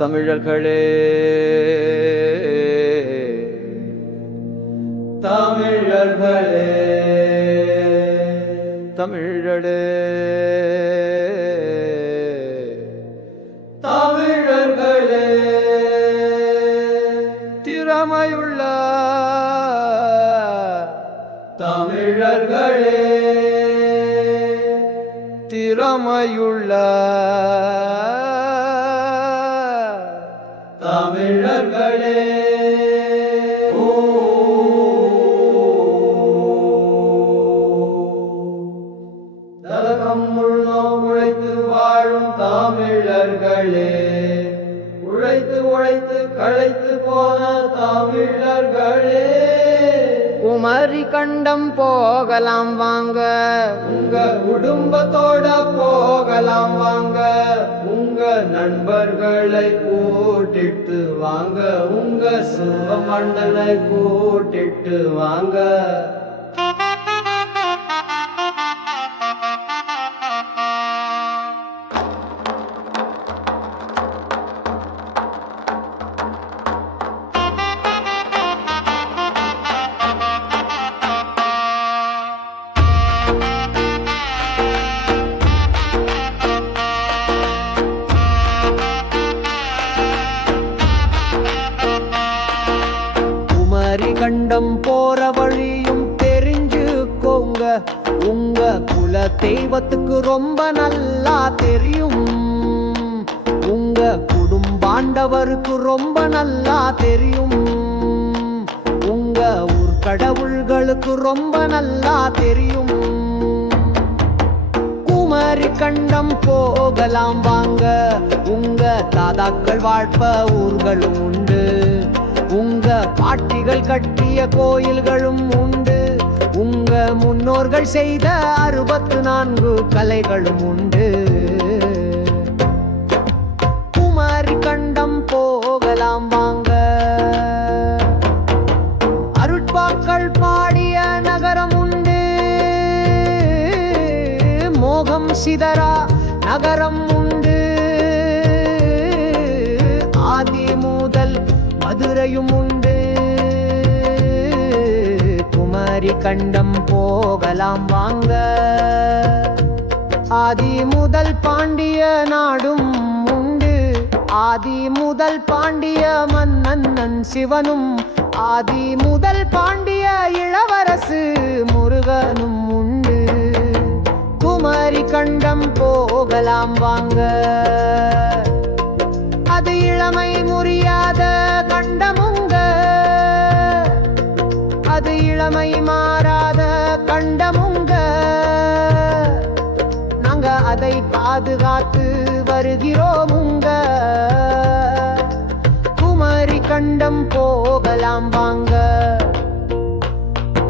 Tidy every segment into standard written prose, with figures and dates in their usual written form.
தமிழர்களே, தமிழர்களே, தமிழர்களே, தமிழர்களே, திறமையுள்ள தமிழர்களே, திறமையுள்ள தமிழர்களே, தலகம் முழுதும் உழைத்து வாழும் தமிழர்களே, உழைத்து உழைத்து களைத்து போன தமிழர்களே, குமரி கண்டம் போகலாம் வாங்க, உங்க குடும்பத்தோட போகலாம் வாங்க, உங்க நண்பர்களை கூட்டிட்டு வாங்க, உங்க சுபமண்டலை கூட்டிட்டு வாங்க. கண்டம் போற வழியும் தெரிஞ்சுக்கோங்க, உங்க குல தெய்வத்துக்கு ரொம்ப நல்லா தெரியும், உங்க குடும்பாண்டவருக்கு ரொம்ப நல்லா தெரியும், உங்க ஊர் கடவுள்களுக்கு ரொம்ப நல்லா தெரியும். குமரி கண்டம் போகலாம் வாங்க, உங்க தாதாக்கள் வாழ்ப்ப ஊர்களும் உண்டு, உங்க பாட்டிகள் கட்டிய கோயில்களும் உண்டு, உங்க முன்னோர்கள் செய்த 64 கலைகளும் உண்டு. குமரி கண்டம் போகலாம் வாங்க, அருட்பாக்கள் பாடிய நகரம் உண்டு, மோகம் சிதறா நகரம் உண்டு, ஆதி முதல் மதுரையும் உண்டு. குமரி கண்டம் போகலாம் வாங்க, ஆதி முதல் பாண்டிய நாடும் உண்டு, ஆதி முதல் பாண்டிய மன்னன் சிவனும், ஆதி முதல் பாண்டிய இளவரசு முருகனும் உண்டு. குமரி கண்டம் போகலாம் வாங்க, அது இளமை முறியாத கண்டமுங்க, அது இளமை மாறாத கண்டமுங்க, நாங்க அதை பாதுகாத்து வருகிறோமுங்க. குமரி கண்டம் போகலாம் வாங்க,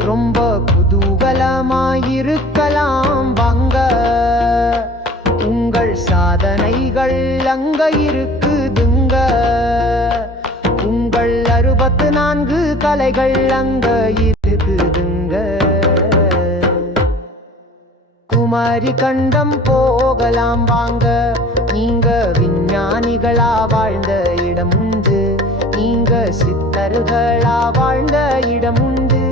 ரொம்ப குதூகலமாயிருக்கலாம் வாங்க, உங்கள் சாதனைகள் அங்க இருக்குதுங்க, உங்கள் 64 கலைகள் அங்க இருக்குதுங்க. குமரி கண்டம் போகலாம் வாங்க, நீங்க விஞ்ஞானிகளா வாழ்ந்த இடம் உண்டு, நீங்க சித்தர்களா வாழ்ந்த இடம் உண்டு,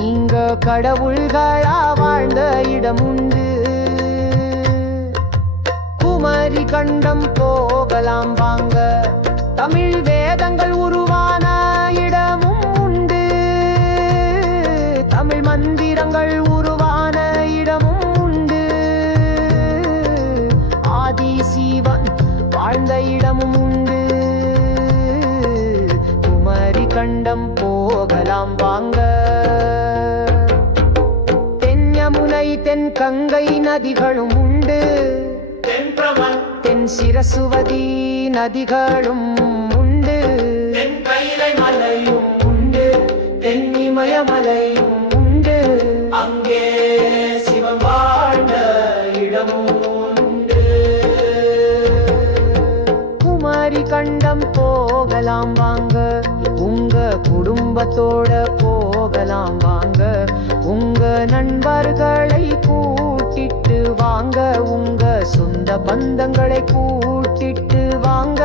நீங்க கடவுள்களா வாழ்ந்த இடம் உண்டு. குமரி கண்டம் போகலாம் வாங்க, தமிழ் வேதங்கள் உருவான இடமும் உண்டு, தமிழ் மந்திரங்கள் உருவான இடமும் உண்டு, ஆதி சிவன் வாழ்ந்த இடமும் உண்டு. குமரி கண்டம் போகலாம் வாங்க, தென் யமுனை தென் கங்கை நதிகளும் உண்டு, தென் சிரசுவதி நதிகளும் உண்டு, தென் கைலை மலையும் உண்டு, தென் இமயமலையும் உண்டு, அங்கே சிவன் வாழ்ந்த இடமும் உண்டு. குமரி கண்டம் போகலாம் வாங்க, உங்க குடும்பத்தோட போகலாம் வாங்க. உங்க நண்பர்களை கூட்டிட்டு வாங்க, உங்க சொந்த பந்தங்களை கூட்டிட்டு வாங்க.